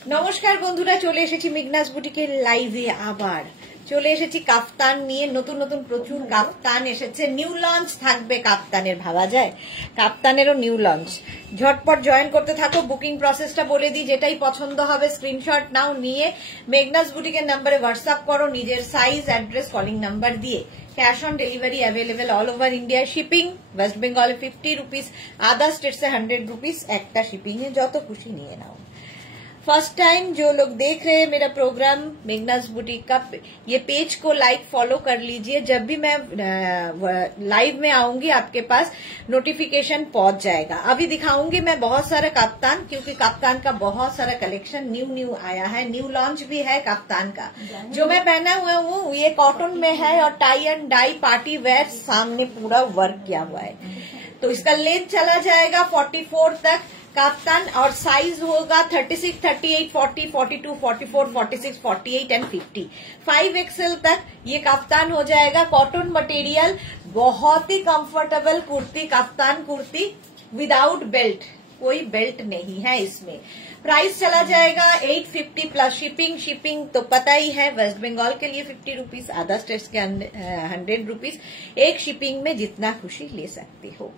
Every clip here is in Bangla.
নমস্কার বন্ধুরা, চলে এসেছি মেঘনাস বুটিকের লাইভে। আবার চলে এসেছি কাফতান নিয়ে। নতুন নতুন প্রচুর কাফতান এসেছে, নিউ লঞ্চ থাকবে কাফতানের। ভাবা যায় কাফতানেরও নিউ লঞ্চ। ঝটপট জয়েন করতে থাকো। বুকিং প্রসেসটা বলে দিই, যেটাই পছন্দ হবে স্ক্রিনশট নাও, নিয়ে মেঘনাস বুটিকের নাম্বারে হোয়াটসঅ্যাপ করো নিজের সাইজ, অ্যাড্রেস, কলিং নাম্বার দিয়ে। Cash on delivery available all over India. Shipping West Bengal 50 rupees, other state से 100 रुपीज। একটা शिपिंग है, যত খুশি নিয়ে নাও। फर्स्ट टाइम जो लोग देख रहे हैं मेरा प्रोग्राम मेघनास बुटीक का, ये पेज को लाइक फॉलो कर लीजिए। जब भी मैं लाइव में आऊंगी आपके पास नोटिफिकेशन पहुंच जाएगा। अभी दिखाऊंगी मैं बहुत सारा कप्तान, क्योंकि कप्तान का बहुत सारा कलेक्शन न्यू आया है। न्यू लॉन्च भी है कप्तान का। जो मैं पहना हुआ हूँ ये कॉटन में है और tie and dye party wear, सामने पूरा वर्क किया हुआ है। तो इसका लेंथ चला जाएगा 44 तक कप्तान, और साइज होगा 36, 38, 40, 42, 44, 46, 48 एंड 50। 5XL तक ये कप्तान हो जाएगा। कॉटन मटेरियल, बहुत ही कंफर्टेबल कुर्ती, कप्तान कुर्ती विदाउट बेल्ट, कोई बेल्ट नहीं है इसमें। प्राइस चला जाएगा 850 प्लस शिपिंग तो पता ही है, वेस्ट बंगाल के लिए 50 रुपीज, अदर स्टेट्स के 100 रुपीज। एक शिपिंग में जितना खुशी ले सकते हो।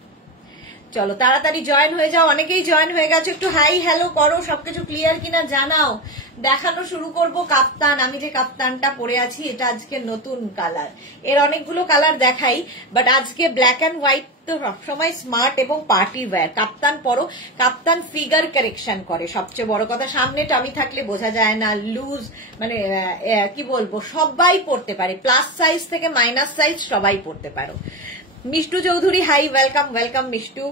চলো তাড়াতাড়ি জয়েন হয়ে যাও। অনেকেই জয়েন হয়ে গেছে, একটু হাই হ্যালো করো, সবকিছু ক্লিয়ার কিনা জানাও। দেখানো শুরু করব কাপ্তান। আমি যে কাপ্তানটা পরে আছি এটা আজকে নতুন কালার। এর অনেকগুলো কালার দেখাই, বাট আজকে ব্ল্যাক এন্ড হোয়াইট তো সবসময় স্মার্ট এবং পার্টি ওয়্যার। কাপ্তান পরো, কাপ্তান ফিগার কারেকশন করে। সবচেয়ে বড় কথা, সামনে টামি থাকলে বোঝা যায় না, লুজ মানে কি বলবো, সবাই পরতে পারে। প্লাস সাইজ থেকে মাইনাস সাইজ সবাই পরতে পারো। Mishtu Chowdhury hi, welcome welcome Mishtu.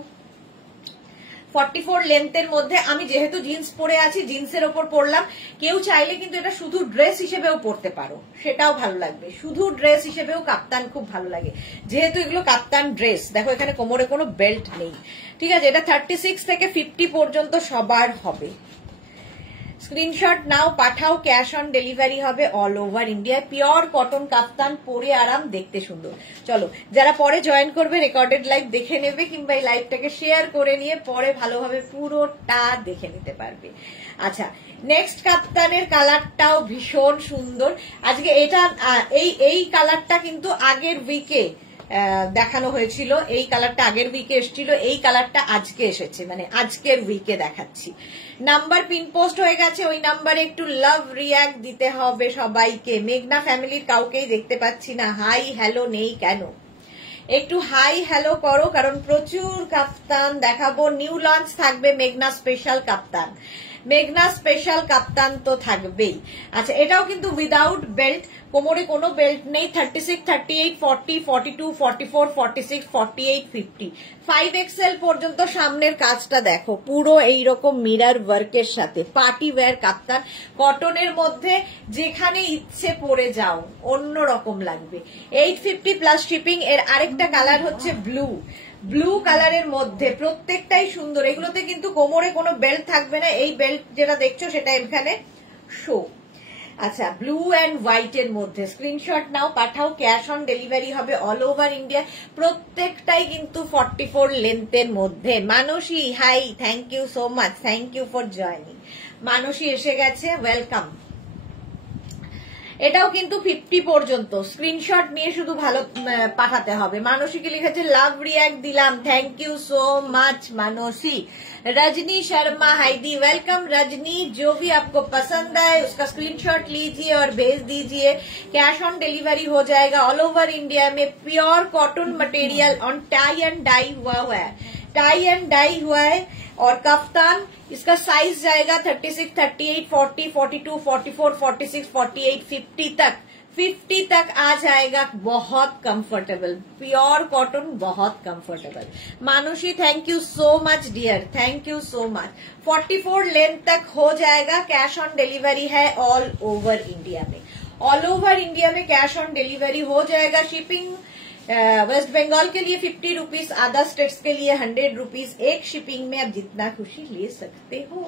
44 লেন্থের মধ্যে। আমি যেহেতু জিন্স পরে আছি, জিন্সের ওপর পরলাম। কেউ চাইলে কিন্তু এটা শুধু ড্রেস হিসেবেও পরতে পারো, সেটাও ভালো লাগবে। শুধু ড্রেস হিসেবেও কাপ্তান খুব ভালো লাগে, যেহেতু এগুলো কাপ্তান ড্রেস। দেখো এখানে কোমরে কোনো বেল্ট নেই, ঠিক আছে। এটা 36 থেকে 50 পর্যন্ত সবার হবে। স্ক্রিনশট নাও, পাঠাও। ক্যাশ অন ডেলিভারি হবে অল ওভার ইন্ডিয়ায়। পিওর কটন কাপ্তান, পরে আরাম, দেখতে সুন্দর। চলো যারা পরে জয়েন করবে রেকর্ডেড লাইভ দেখে নেবে, কিংবা এই লাইভটাকে শেয়ার করে নিয়ে পরে ভালোভাবে পুরোটা দেখে নিতে পারবে। আচ্ছা, নেক্সট কাপ্তানের কালারটাও ভীষণ সুন্দর। আজকে এটা এই কালারটা কিন্তু আগের উইকে দেখানো হয়েছিল। এই কালারটা আগের উইকে এসেছিল, এই কালারটা আজকে এসেছে, মানে আজকের উইকে দেখাচ্ছি। নাম্বার পিন পোস্ট হয়ে গেছে, ওই নাম্বারে একটু লাভ রিয়াক্ট দিতে হবে সবাইকে। মেঘনা ফ্যামিলির কাউকেই দেখতে পাচ্ছি না, হাই হ্যালো নেই কেন? একটু হাই হ্যালো করো, কারণ প্রচুর কাপ্তান দেখাবো। নিউ লঞ্চ থাকবে মেঘনা স্পেশাল কাপ্তান। মেঘনা স্পেশাল কাপ্তান তো থাকবেই। আচ্ছা, এটাও কিন্তু উইদাউট বেল্ট, কোমরে কোনো বেল্ট নেই। 36, 38, 40, 42, 44, 46, 48, 50। 5XL পর্যন্ত। সামনের কাজটা দেখো, পুরো এইরকম মিরর ওয়ার্কের সাথে পার্টি ওয়্যার কাপ্তান, কটনের মধ্যে। যেখানে ইচ্ছে পরে যাও, অন্য রকম লাগবে। 850 প্লাস শিপিং। এর আরেকটা কালার হচ্ছে ব্লু কালারের মধ্যে। প্রত্যেকটাই সুন্দর। এগুলোতে কিন্তু কোমরে কোনো বেল্ট থাকবে না। এই বেল্ট যেটা দেখছো সেটা এখানে শো। আচ্ছা, ব্লু এন্ড হোয়াইট এর মধ্যে। স্ক্রিনশট নাও, পাঠাও। ক্যাশ অন ডেলিভারি হবে অল ওভার ইন্ডিয়া। প্রত্যেকটাই কিন্তু 44 লেন্থের মধ্যে। Mansi hi, thank you so much, thank you for joining. Mansi এসে গেছে, ওয়েলকাম। এটাও কিন্তু 50 পর্যন্ত। স্ক্রিনশট নিয়ে শুধু ভালো পাঠাতে হবে। মানসীকে লিখেছে লাভ রিয়াক্ট দিলাম, thank you so much Mansi. Rajni Sharma हाईदी, वेलकम रजनी। जो भी आपको पसंद आए उसका स्क्रीनशॉट लीजिए और भेज दीजिए। कैश ऑन डिलीवरी हो जाएगा ऑल ओवर इंडिया में। Pure cotton material on tie and dye हुआ है, टाई एंड डाई हुआ है। और कफ्तान, इसका साइज जाएगा 36, 38, 40, 42, 44, 46, 48, 50 तक। 50 तक आ जाएगा। बहुत कंफर्टेबल, प्योर कॉटन, बहुत comfortable. Manushi thank you so much dear, thank you so much. 44 length तक हो जाएगा। कैश ऑन डिलीवरी है ऑल ओवर इंडिया में। ऑल ओवर इंडिया में कैश ऑन डिलीवरी हो जाएगा। शिपिंग वेस्ट बंगाल के लिए 50 रुपीज, अदर स्टेट्स के लिए 100 रुपीज। एक शिपिंग में आप जितना खुशी ले सकते हो।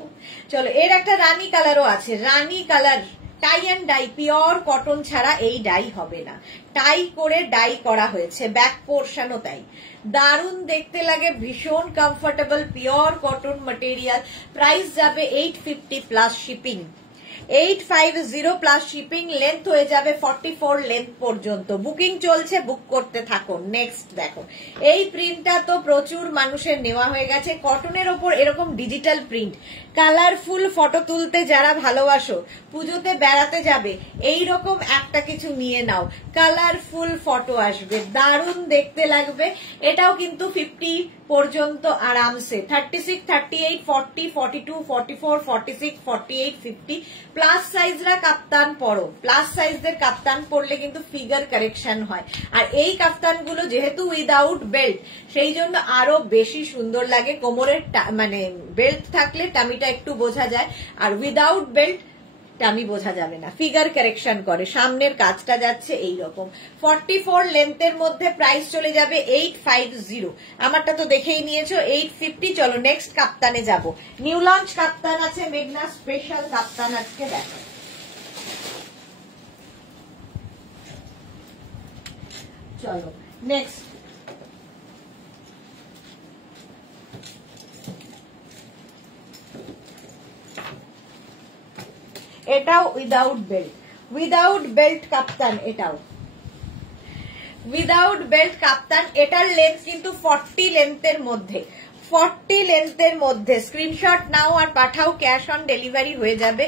चलो, एर एक रानी कलर আছে। রানী colour tie and dye, pure cotton ছাড়া এই ডাই হবে না, টাই করে ডাই করা হয়েছে, ব্যাক পোর্শনও তাই। দারুণ দেখতে লাগে, ভীষণ comfortable, pure cotton material. Price যাবে 850 plus shipping, 850 plus shipping. Length হয়ে যাবে 44 লেন্থ পর্যন্ত। বুকিং চলছে, বুক করতে থাকুন। নেক্সট দেখো, এই প্রিন্টটা তো প্রচুর মানুষের নেওয়া হয়ে গেছে। কটনের ওপর এরকম ডিজিটাল প্রিন্ট, কালারফুল ফটো তুলতে যারা ভালোবাসো, পুজোতে বেড়াতে যাবে, এইরকম একটা কিছু নিয়ে নাও, কালারফুল ফটো আসবে, দারুণ দেখতে লাগবে। এটাও কিন্তু 50 পর্যন্ত আরামসে, 36, 38, 40, 42, 44, 46, 48, 50 প্লাস সাইজরা কাপ্তান পরো। প্লাস সাইজদের কাপ্তান পরলে কিন্তু ফিগার কারেকশন হয়। আর এই কাপ্তানগুলো যেহেতু উইদাউট বেল্ট, সেই জন্য আরো বেশি সুন্দর লাগে। কোমরের মানে বেল্ট থাকলে টামিটা একটু বোঝা যায়, আর উইদাউট বেল্ট টামি বোঝা যাবে না, ফিগার কারেকশন করে। সামনের কাজটা যাচ্ছে এইরকম। 44 লেন্থের মধ্যে প্রাইস চলে যাবে 850। আমারটা তো দেখেই নিয়েছো, 850। চলো নেক্সট কাপ্তানে যাব। নিউ লঞ্চ কাপ্তান আছে, মেঘনা স্পেশাল কাপ্তান আজকে দেখো। চলো নেক্সট, এটাও উইদাউট বেল্ট, উইদাউট বেল্ট কাপ্তান, এটাও উইদাউট বেল্ট কাপ্তান। এটার লেন্থ কিন্তু 40 লেন্থের মধ্যে, 40 লেন্থের মধ্যে। স্ক্রিনশট নাও আর পাঠাও, ক্যাশ অন ডেলিভারি হয়ে যাবে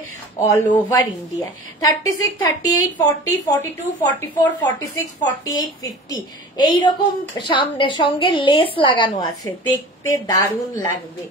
অল ওভার ইন্ডিয়া। 36, 38, 40, 42, 44, 46, 48, 50 এইরকম সামনে সঙ্গে লেস লাগানো আছে, দেখতে দারুণ লাগবে।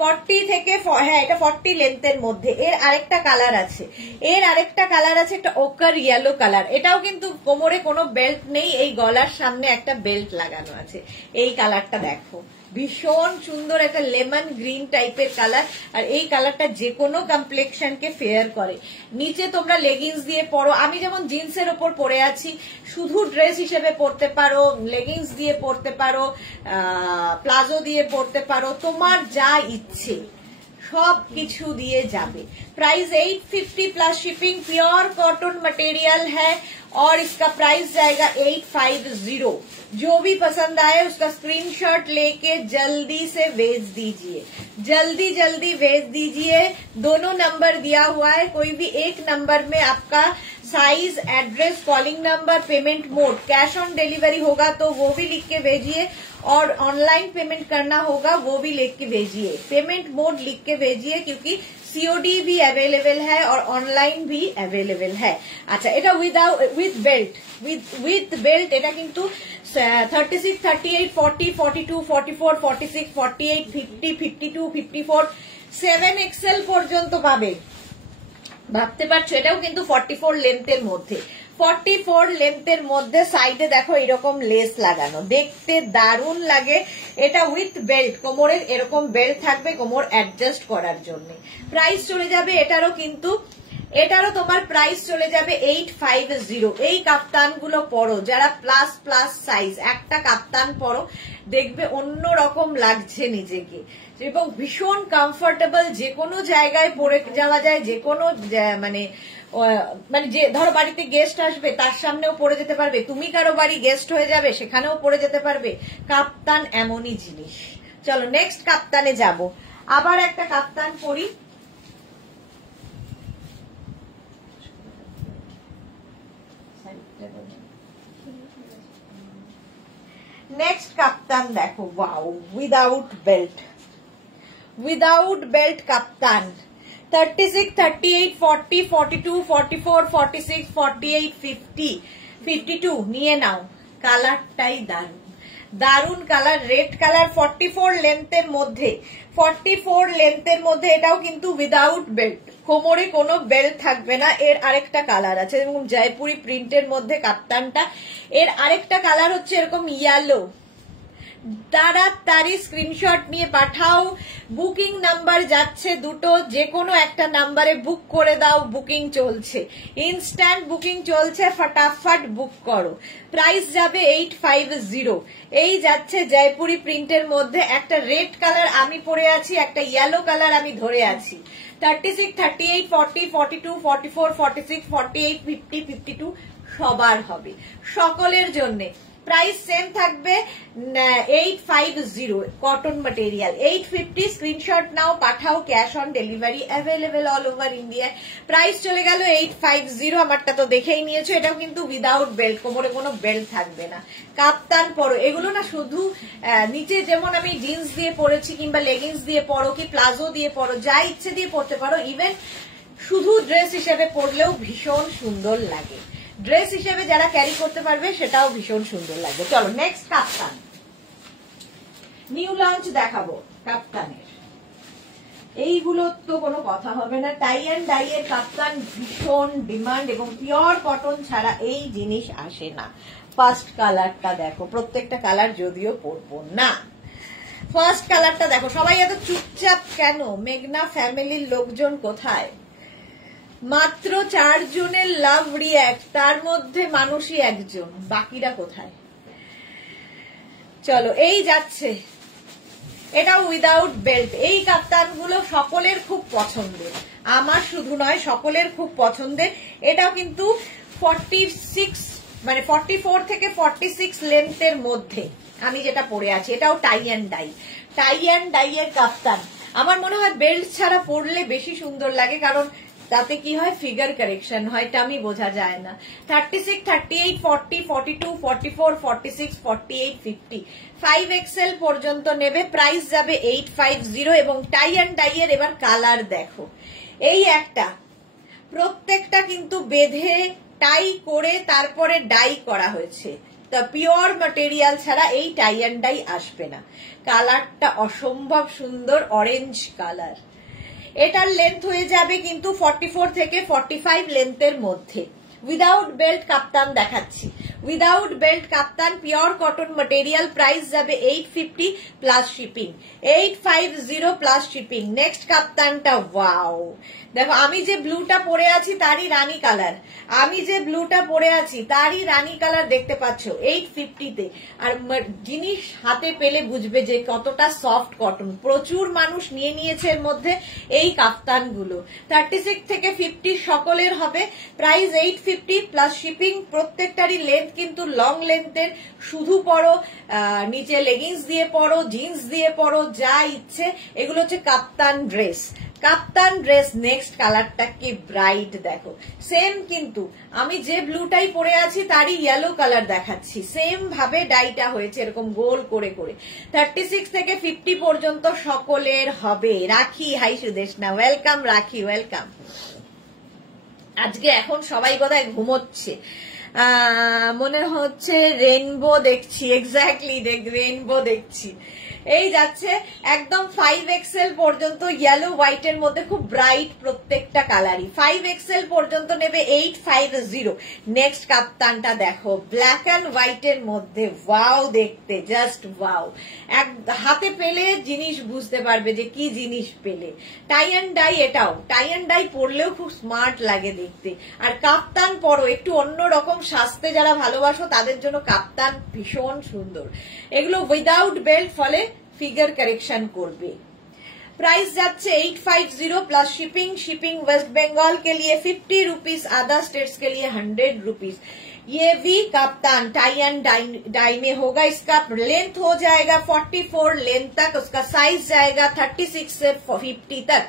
40 থেকে, হ্যাঁ এটা 40 লেন্থের মধ্যে। এর আরেকটা কালার আছে, এর আরেকটা কালার আছে, একটা ওকার ইয়েলো কালার। এটাও কিন্তু কোমরে কোনো বেল্ট নেই, এই গলার সামনে একটা বেল্ট লাগানো আছে। এই কালারটা দেখো, ভীষণ সুন্দর, একটা লেমন গ্রিন টাইপের কালার। আর এই কালারটা যে কোনো কমপ্লেকশনকে ফেয়ার করে। নিচে তোমরা লেগিংস দিয়ে পরো, আমি যেমন জিন্সের ওপর পরে আছি, শুধু ড্রেস হিসেবে পরতে পারো, লেগিংস দিয়ে পরতে পারো, প্লাজো দিয়ে পরতে পারো, তোমার যা ইচ্ছে सब किछु दिए जाबे। Price 850 plus shipping, pure cotton material है और इसका प्राइस जाएगा 850। जो भी पसंद आए उसका स्क्रीनशॉट लेके जल्दी से भेज दीजिए, जल्दी जल्दी भेज दीजिए। दोनों नंबर दिया हुआ है, कोई भी एक नंबर में आपका size, address, calling number, payment mode, cash on delivery होगा तो वो भी लिख के भेजिए और ऑनलाइन पेमेंट करना होगा वो भी लिख के भेजिए। पेमेंट मोड लिख के भेजिए क्योंकि सीओडी भी अवेलेबल है और ऑनलाइन भी अवेलेबल है। अच्छा, এটা with belt, with belt এটা কিন্তু 36, 38, 40, 42, 44, 46, 48, 50, 52, 54, 7XL পর্যন্ত পাবে। ভাবতে পারছো এটাও কিন্তু 44 লেন্থের মধ্যে, 44 লেন্থের মধ্যে। সাইডে দেখো এরকম লেস লাগানো, দেখতে দারুণ লাগে। এটা উইথ বেল্ট, কোমরের এরকম বেল্ট থাকবে কোমর অ্যাডজাস্ট করার জন্য। প্রাইস চলে যাবে এটারও কিন্তু, এটারও তোমার প্রাইস চলে যাবে 850। এই কাপ্তানগুলো পরো যারা প্লাস প্লাস সাইজ, একটা কাপ্তান পরো দেখবে অন্য রকম লাগছে নিজেকে এবং ভীষণ কমফোর্টেবল। যে কোনো জায়গায় পরে যাওয়া যায়, যে কোনো মানে যে ধরো বাড়িতে গেস্ট আসবে তার সামনেও পরে যেতে পারবে, তুমি কারো বাড়ি গেস্ট হয়ে যাবে সেখানেও পরে যেতে পারবে। কাপ্তান এমনই জিনিস। চলো নেক্সট কাপ্তানে যাব। আবার একটা কাপ্তান পরি। नेक्स्ट कप्तान देखो, wow, without belt, without belt कप्तान 36, 38, 40, 42, 44, 46, 48, 50, 52 নিয়ে নাও। কালারটাই দারুন, দারুন কালার, রেড কালার। 44 লেন্থের মধ্যে, 44 লেন্থের মধ্যে। এটাও কিন্তু উইদাউট বেল্ট, কোমরে কোনো বেল্ট থাকবে না। এর আরেকটা কালার আছে এবং জয়পুরি প্রিন্টের মধ্যে কাপ্তানটা। এর আরেকটা কালার হচ্ছে এরকম ইয়েলো। তাড়াতাড়ি স্ক্রিনশট নিয়ে পাঠাও। বুকিং নাম্বার যাচ্ছে দুটো, যে কোনো একটা নাম্বারে বুক করে দাও। বুকিং চলছে, ইনস্ট্যান্ট বুকিং চলছে, ফটাফট বুক করো। প্রাইস যাবে 850। এই যাচ্ছে জয়পুরি প্রিন্টের মধ্যে। একটা রেড কালার আমি পরে আছি, একটা ইয়েলো কালার আমি ধরে আছি। 36, 38, 40, 42, 44, 46, 48, 50, 52 সবার হবে, সকলের জন্য। প্রাইস সেম থাকবে 850 কটন ম্যাটেরিয়াল 850। স্ক্রিনশট নাও, পাঠাও, cash on delivery available all over India. Price চলে গেল 850। আমারটা তো দেখেই নিয়েছো, এটাও কিন্তু উইদাউট বেল্ট, কোমরে কোনো বেল্ট থাকবে না। কাপ্তান পরো, এগুলো না শুধু নিচে যেমন আমি জিন্স দিয়ে পরেছি কিংবা লেগিংস দিয়ে পরো কি প্লাজো দিয়ে পরো, যা ইচ্ছে দিয়ে পরতে পারো। ইভেন শুধু ড্রেস হিসেবে পরলেও ভীষণ সুন্দর লাগে, ড্রেস হিসেবে যারা ক্যারি করতে পারবে সেটাও ভীষণ সুন্দর লাগবে। চলো নেক্সট কাপ্তান, নিউ লঞ্চ দেখাবো কাপ্তানের। এইগুলো তো কোনো কথা হবে না, টাই অ্যান্ড ডাই এর কাপ্তান ভীষণ ডিমান্ড এবং পিওর কটন ছাড়া এই জিনিস আসে না। ফার্স্ট কালারটা দেখো, প্রত্যেকটা কালার যদিও পরবো না। ফার্স্ট কালারটা দেখো, সবাই এত চুপচাপ কেন? মেঘনা ফ্যামিলির লোকজন কোথায়? মাত্র 4 জনের লাভ রিঅ্যাক্ট, তার মধ্যে মানুষই একজন, বাকিরা কোথায়? চলো এই যাচ্ছে, এটা উইদাউট বেল্ট। এই কাপ্তানগুলো সকলের খুব পছন্দের, আমার শুধু নয়, সকলের খুব পছন্দের। এটাও কিন্তু 46 মানে 44 থেকে 46 লেন্থের মধ্যে আমি যেটা পরে আছি, এটাও tie and dye, tie and dye এর কাপ্তান। আমার মনে হয় বেল্ট ছাড়া পরলে বেশি সুন্দর লাগে, কারণ তাতে কি হয়, ফিগার কারেকশন হয়, টামি বোঝা যায় না। 36, 38, 40, 42, 44, 46, 48, 50 5XL পর্যন্ত নেবে। প্রাইস যাবে 850 এবং টাই অ্যান্ড ডাই এর এবার কালার দেখো। এই একটা, প্রত্যেকটা কিন্তু বেঁধে টাই করে তারপরে ডাই করা হয়েছে, তা পিওর ম্যাটেরিয়াল ছাড়া এই টাই অ্যান্ড ডাই আসবে না। কালারটা অসম্ভব সুন্দর, অরেঞ্জ কালার। এটার লেন্থ হয়ে যাবে কিন্তু 44 থেকে 45 লেন্থের মধ্যে। উইদাউট বেল্ট কাপ্তান দেখাচ্ছি, without belt kaftan pure cotton material. Price যাবে 850 plus shipping, 850 plus shipping. Next কাপ্তানটা ওয়াও, দেখো আমি যে ব্লুটা পরে আছি তারই রানী কালার, আমি যে ব্লুটা পরে আছি তারই রানী কালার দেখতে পাচ্ছ 850-তে। আর জিনিস হাতে পেলে বুঝবে যে কতটা সফট কটন। প্রচুর মানুষ নিয়ে নিয়েছে এর মধ্যে এই কাপ্তানগুলো। 36 থেকে 50 সকলের হবে। Price 850 plus shipping. প্রত্যেকটারই লেন্থ কিন্তু লং লেন্থের, শুধু পরো, নিচে লেগিংস দিয়ে পরো, জিন্স দিয়ে পরো, যা ইচ্ছে। এগুলো হচ্ছে কাপ্তান ড্রেস, কাপ্তান ড্রেস। নেক্সট কালারটা কি ব্রাইট দেখো, সেম কিন্তু আমি যে ব্লুটাই পরে আছি তারই ইয়েলো কালার দেখাচ্ছি, সেম ভাবে ডাইটা হয়েছে এরকম গোল করে করে। 36 থেকে 50 পর্যন্ত সকলের হবে। রাখি, হাই সুদেশনা, ওয়েলকাম রাখি, ওয়েলকাম। আজকে এখন সবাই বোধহয় ঘুমোচ্ছে, মনে হচ্ছে রেনবো দেখছি, এক্স্যাক্টলি রেনবো দেখছি। এই যাচ্ছে একদম 5XL পর্যন্ত, ইয়েলো হোয়াইটের মধ্যে খুব ব্রাইট প্রত্যেকটা কালারই। 5XL পর্যন্ত নেবে 850। নেক্সট কাপ্তানটা দেখো, ব্ল্যাক অ্যান্ড হোয়াইটের মধ্যে, ওয়াও দেখতে, জাস্ট ওয়াও। এক হাতে পেলে জিনিস বুঝতে পারবে যে কি জিনিস পেলে। টাই অ্যান্ড ডাই, এটাও টাই অ্যান্ড ডাই পরলেও খুব স্মার্ট লাগে দেখতে। আর কাপ্তান পরো, একটু অন্যরকম সাজতে যারা ভালোবাসো তাদের জন্য কাপ্তান ভীষণ সুন্দর। এগুলো উইদাউট বেল্ট, ফলে ফিগার কারেকশন করবে। प्राइस जाच्छे 850 plus shipping. Shipping West Bengal के लिए 50 रुपीज, अदर स्टेट्स के लिए 100 रुपीज। ये भी कप्तान टाई एंड डाई में होगा। इसका लेंथ हो जाएगा 44 लेंथ तक, उसका साइज जाएगा 36 से 50 तक।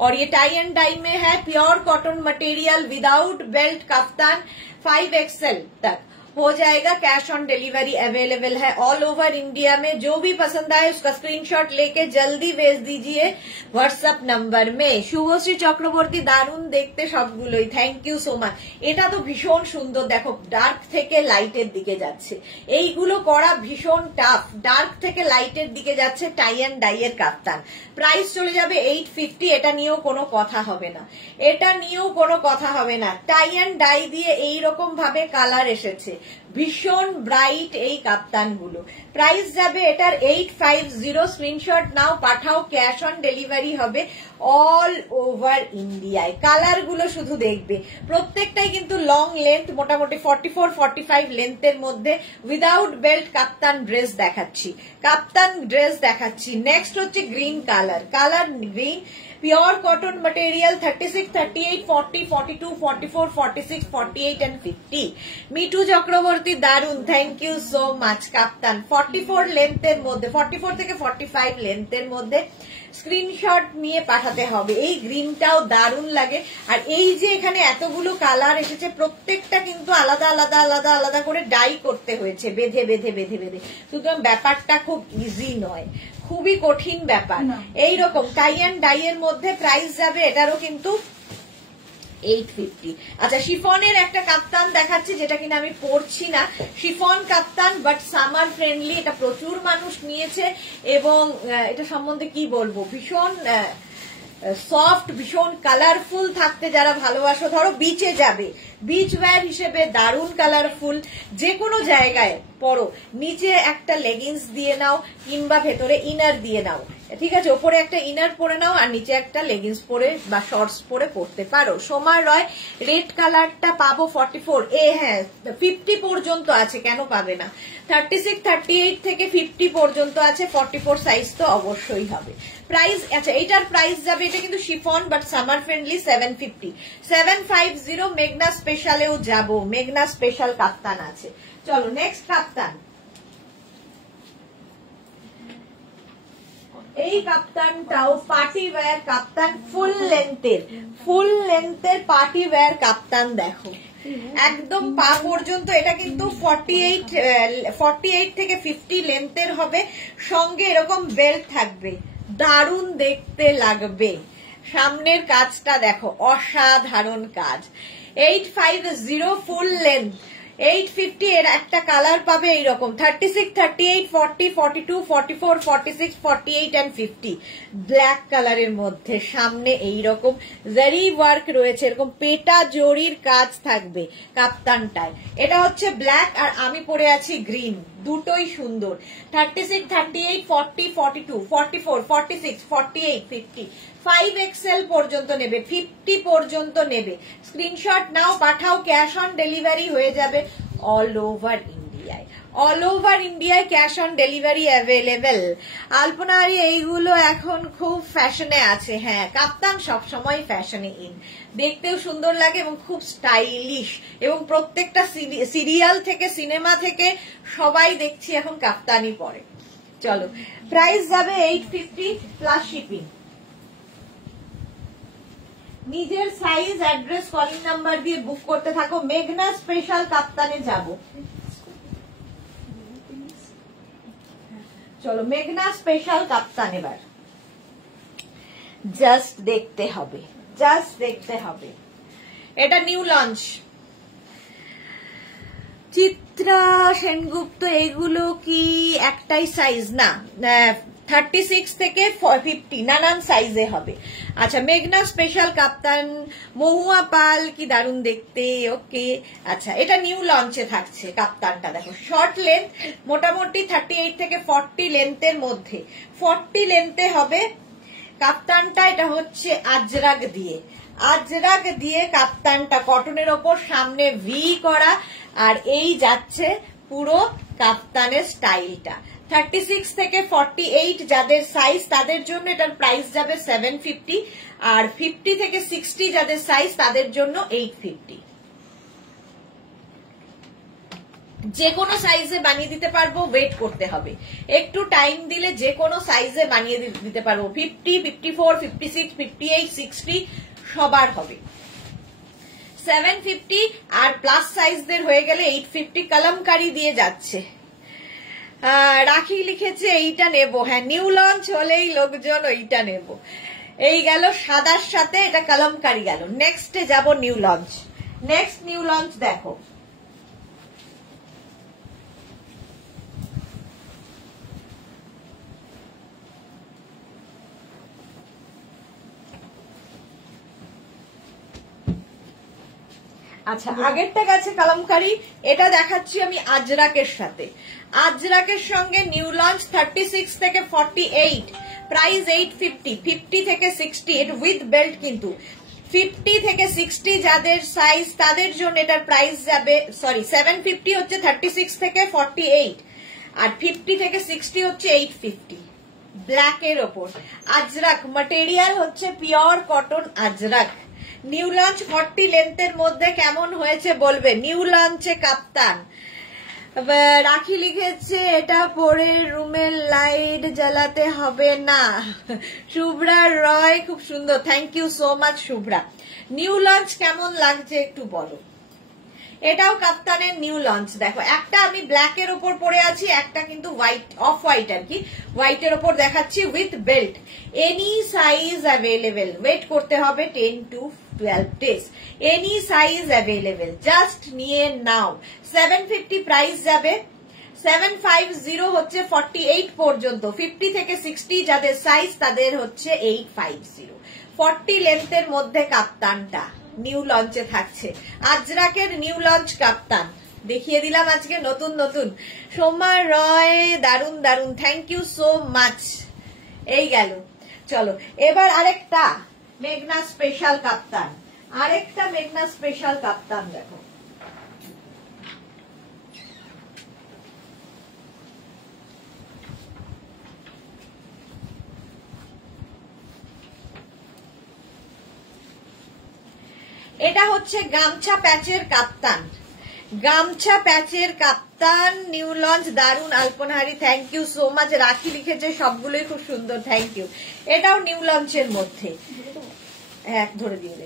और ये टाई एंड डाई में है, pure cotton material, without belt कप्तान 5XL तक हो जाएगा। कैश ऑन डिलीवरी अवेलेबल है ऑल ओवर इंडिया में। जो भी पसंद आए उसका स्क्रीनशॉट लेके जल्दी भेज दीजिए व्हाट्सएप नंबर में। শুভশ্রী চক্রবর্তী, দারুণ দেখতে সবগুলোই, থ্যাংক ইউ সো মাচ। এটা তো ভীষণ সুন্দর, দেখো ডার্ক থেকে লাইটের দিকে যাচ্ছে, এইগুলো করা ভীষণ টাফ। ডার্ক থেকে লাইটের দিকে যাচ্ছে টাই এন্ড ডাই এর কাপ্তান। প্রাইস চলে যাবে 850। এটা নিয়েও কোনো কথা হবে না, এটা নিয়েও কোনো কথা হবে না। টাই এন্ড ডাই দিয়ে এইরকম ভাবে কালার এসেছে, ভীষণ ব্রাইট এই কাপ্তানগুলো। প্রাইস যাবে এটার 850। স্ক্রিনশট নাও, পাঠাও, ক্যাশ অন ডেলিভারি হবে অল ওভার ইন্ডিয়ায়। কালারগুলো শুধু দেখবে, প্রত্যেকটাই কিন্তু লং লেন্থ, মোটামুটি 44-45 লেন্থের মধ্যে। উইদাউট বেল্ট কাপ্তান ড্রেস দেখাচ্ছি, কাপ্তান ড্রেস দেখাচ্ছি। নেক্সট হচ্ছে green colour, colour green, pure cotton material 36, 38, 40, 42, 44, 46, 48 and 50। Mithu Chakraborty দারুন, থ্যাংক ইউ সো মাচ। কাপ্তান 44 লেন্থের মধ্যে, 44 থেকে 45 লেন্থের মধ্যে স্ক্রিনশট নিয়ে পাঠাতে হবে। এই গ্রিনটাও দারুন লাগে। আর এই যে এখানে এতগুলো কালার এসেছে, প্রত্যেকটা কিন্তু আলাদা আলাদা আলাদা আলাদা করে ডাই করতে হয়েছে, বেঁধে বেঁধে বেঁধে বেঁধে। সুতরাং ব্যাপারটা খুব ইজি নয়, খুবই কঠিন ব্যাপার। এইরকম টাই অ্যান্ড ডাই এর মধ্যে প্রাইস যাবে এটারও কিন্তু 850। আচ্ছা, শিফনের একটা কাপ্তান দেখাচ্ছি, যেটা কিনা আমি পরছি না। Chiffon Kaptan but summer friendly, এটা প্রচুর মানুষ নিয়েছে এবং এটা সম্বন্ধে কি বলবো, ভীষণ সফট, ভীষণ কালারফুল থাকতে যারা ভালোবাসো, ধরো বিচে যাবে, বিচ ওয়্যার হিসেবে দারুণ কালারফুল, যে কোনো জায়গায় পরো। নিচে একটা লেগিংস দিয়ে নাও কিংবা ভেতরে ইনার দিয়ে নাও, ঠিক আছে, ওপরে একটা ইনার পরে নাও আর নিচে একটা লেগিংস পরে বা শর্টস পরে পরতে পারো। সোমার রয়, রেড কালারটা পাবো 44, হ্যাঁ 50 পর্যন্ত আছে, কেন পাবে না। 36, 38 থেকে 50 পর্যন্ত আছে, 44 সাইজ তো অবশ্যই হবে। প্রাইস, আচ্ছা এটার প্রাইস যাবে, এটা কিন্তু শিফন বাট সামার ফ্রেন্ডলি, 750, 750। মেঘনা স্পেশালেও যাব, মেঘনা স্পেশাল কাপ্তান আছে। চলো নেক্সট কাপ্তান। এই কাপ্তানটাও পার্টি ওয়্যার কাপ্তান, ফুল লেন্থের পার্টি ওয়্যার কাপ্তান। দেখো একদম পা পর্যন্ত, এটা কিন্তু 48 থেকে 50 লেন্থের হবে, সঙ্গে এরকম বেল্ট থাকবে, দারুণ দেখতে লাগবে। সামনের কাজটা দেখো, অসাধারণ কাজ। 850 ফুল লেন্থ, 850 এর একটা কালার পাবে এইরকম, 36, 38, 40, 42, 44, 46, 48 and 50 ব্ল্যাক কালারের মধ্যে। সামনে এইরকম জারি ওয়ার্ক রয়েছে, এরকম পেটা জরির কাজ থাকবে কাপ্তানটায়। এটা হচ্ছে ব্ল্যাক আর আমি পরে আছি গ্রিন, দুটোই সুন্দর। 36, 38, 40, 42, 44, 46, 48, 50 5XL পর্যন্ত নেবে, 50 পর্যন্ত নেবে। স্ক্রিনশট নাও, পাঠাও, ক্যাশ অন ডেলিভারি হয়ে যাবে অল ওভার ইন্ডিয়ায়। অল ওভার ইন্ডিয়ায় ক্যাশ অন ডেলিভারি অ্যাভেলেবেল। আলপনারি এইগুলো এখন খুব ফ্যাশনে আছে। হ্যাঁ, কাপ্তান সবসময় ফ্যাশনে ইন, দেখতেও সুন্দর লাগে এবং খুব স্টাইলিশ, এবং প্রত্যেকটা সিরিয়াল থেকে, সিনেমা থেকে সবাই দেখছি এখন কাপ্তানি পরে। চলো, প্রাইস যাবে 850 প্লাস শিপিং। নিজের সাইজ, অ্যাড্রেস, কলিং নাম্বার দিয়ে বুক করতে থাকো। মেঘনা স্পেশাল কাপ্তানে যাব। চলো মেঘনা স্পেশাল কাপ্তান, এবার জাস্ট দেখতে হবে, জাস্ট দেখতে হবে। এটা নিউ লঞ্চ, চিত্রা সেনগুপ্ত। এগুলো কি একটাই সাইজ? না, 36 থেকে 50 নানান সাইজে হবে। আচ্ছা, মেঘনা স্পেশাল কাপ্তান, মহুয়া পাল, কি দারুণ দেখতে। ওকে, আচ্ছা এটা নিউ লঞ্চে থাকছে কাপ্তানটা। দেখো শর্ট লেন্থ, মোটামুটি 38 থেকে 40 লেন্থের মধ্যে, 40 লেন্থে হবে কাপ্তানটা। এটা হচ্ছে আজরাক দিয়ে কাপ্তানটা, কটনের ওপর, সামনে ভি করা, আর এই যাচ্ছে পুরো কাপ্তানের স্টাইলটা। 36 থেকে 48 যাদের সাইজ তাদের জন্য এটার প্রাইস যাবে 750, আর 50 থেকে 60 যাদের সাইজ তাদের জন্য 850। যে কোনো সাইজে বানিয়ে দিতে পারবো, ওয়েট করতে হবে, একটু টাইম দিলে যে কোনো সাইজে বানিয়ে দিতে পারবো। 50, 54, 56, 58, 60 সবার হবে। 750 আর প্লাস সাইজদের হয়ে গেলে 850। কলমকারি দিয়ে যাচ্ছে। রাখি লিখেছে এইটা নেব। হ্যাঁ, নিউ লঞ্চ হলেই লোকজন ওইটা নেব। এই গেল সাদার সাথে, এটা কলমকারি গেল। নেক্সটে যাব new launch. Next new launch দেখো, আচ্ছা আগেরটা গেছে কলমকারি, এটা দেখাচ্ছি আমি আজরাকের সাথে। আজরাকের সঙ্গে নিউ লঞ্চ 36 থেকে 48, প্রাইস 850। 50 থেকে 60, এটা উইথ বেল্ট কিন্তু। 50 থেকে 60 যাদের সাইজ তাদের জন্য এটার প্রাইস যাবে, সরি 750 হচ্ছে 36 থেকে 48, আর 50 থেকে 60 হচ্ছে 850। ব্ল্যাকের ওপর আজরাক, ম্যাটেরিয়াল হচ্ছে pure cotton Ajrak. New launch 40 লেন্থের মধ্যে কেমন হয়েছে বলবে। নিউ লঞ্চে কাপ্তান। রাখি লিখেছে এটা পরে রুমের লাইট জ্বালাতে হবে না। শুভ্রা রয়, খুব সুন্দর, thank you so much Shubhra. New launch কেমন লাগছে একটু বলো। এটাও কাপ্তানের নিউ লঞ্চ। দেখো একটা আমি ব্ল্যাকের ওপর পরে আছি, একটা কিন্তু হোয়াইট, অফ হোয়াইট আর কি, হোয়াইটের ওপর দেখাচ্ছি with belt. Any size available, wait করতে হবে 10 to 12 days। Any size available, just নিয়ে নাও। 750 প্রাইস যাবে। 750 হচ্ছে 48 পর্যন্ত, 50 থেকে 60 যাদের সাইজ তাদের হচ্ছে 850। 40 লেন্থের মধ্যে কাপ্তানটা নিউ লঞ্চে থাকছে। আজরাকের নিউ লঞ্চ কাপ্তান দেখিয়ে দিলাম আজকে নতুন নতুন। সোমা রয়, দারুন দারুন, থ্যাংক ইউ সো মাচ। এই গেল, চলো এবার আরেকটা মেঘনা স্পেশাল কাপ্তান, আরেকটা মেঘনা স্পেশাল কাপ্তান দেখো। এটা হচ্ছে গামছা প্যাচের কাপ্তান, গামছা প্যাচের কাপ্তান নিউ লঞ্চ, দারুন। আলপনাহারি, থ্যাংক ইউ সো মাচ। রাখি লিখেছে সবগুলোই খুব সুন্দর, থ্যাংক ইউ। এটাও নিউ লঞ্চের মধ্যে, হ্যাঁ ধরে দিয়ে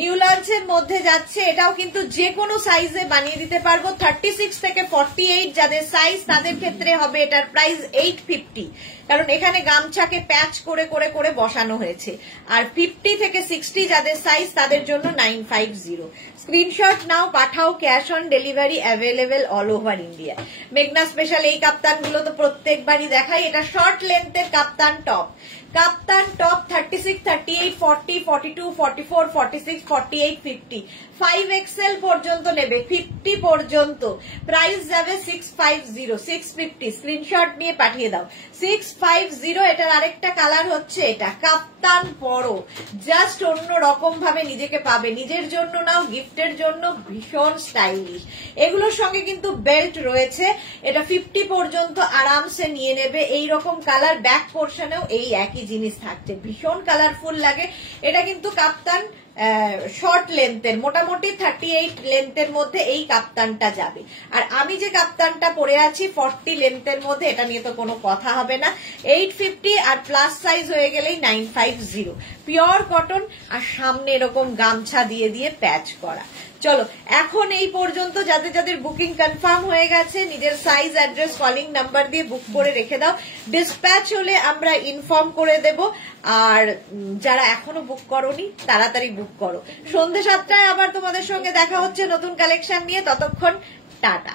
নিউ লঞ্চের মধ্যে যাচ্ছে। এটাও কিন্তু যে কোনো সাইজে বানিয়ে দিতে পারবো। 36 থেকে 48 যাদের সাইজ তাদের ক্ষেত্রে হবে এটার প্রাইস 850, কারণ এখানে গামছাকে প্যাচ করে করে করে বসানো হয়েছে। আর 50 থেকে 60 যাদের সাইজ তাদের জন্য 950। স্ক্রিনশট নাও, পাঠাও, cash on delivery available all over India. মেঘনা স্পেশাল এই কাপ্তানগুলো তো প্রত্যেকবারই দেখাই। এটা শর্ট লেন্থের কাপ্তান টপ, কাপ্তান টপ 36, 38, 40, 42, 44, 46, 48, 50, 5XL পর্যন্ত নেবে, 50 পর্যন্ত। প্রাইস যাবে 650, 650। স্ক্রিনশট নিয়ে পাঠিয়ে দাও। 650। এটার আরেকটা কালার হচ্ছে এটা। কাপ্তান পরো, জাস্ট অন্য রকম ভাবে নিজেকে পাবে। নিজের জন্য নাও, গিফটের জন্য ভীষণ স্টাইলিশ। এগুলোর সঙ্গে কিন্তু বেল্ট রয়েছে। এটা 50 পর্যন্ত আরামসে নিয়ে নেবে। এইরকম কালার, ব্যাক পোর্শনেও এই একই জিনিস থাকছে, ভীষণ কালারফুল লাগে। এটা কিন্তু কাপ্তান শর্ট লেন্থের, মোটামুটি 38 লেন্থের মধ্যে এই কাপ্তানটা যাবে। আর আমি যে কাপ্তানটা পরে আছি 40 লেন্থের মধ্যে, এটা নিয়ে তো কোনো কথা হবে না। 850 আর প্লাস সাইজ হয়ে গেলেই 950। পিওর কটন আর সামনে এরকম গামছা দিয়ে দিয়ে প্যাচ করা। চলো এখন এই পর্যন্ত। যাদের যাদের বুকিং কনফার্ম হয়ে গেছে নিজের সাইজ, অ্যাড্রেস, কলিং নাম্বার দিয়ে বুক করে রেখে দাও। ডিসপ্যাচ হলে আমরা ইনফর্ম করে দেব। আর যারা এখনো বুক করোনি তাড়াতাড়ি বুক করো। সন্ধ্যে 7টায় আবার তোমাদের সঙ্গে দেখা হচ্ছে নতুন কালেকশন নিয়ে। ততক্ষণ টাটা।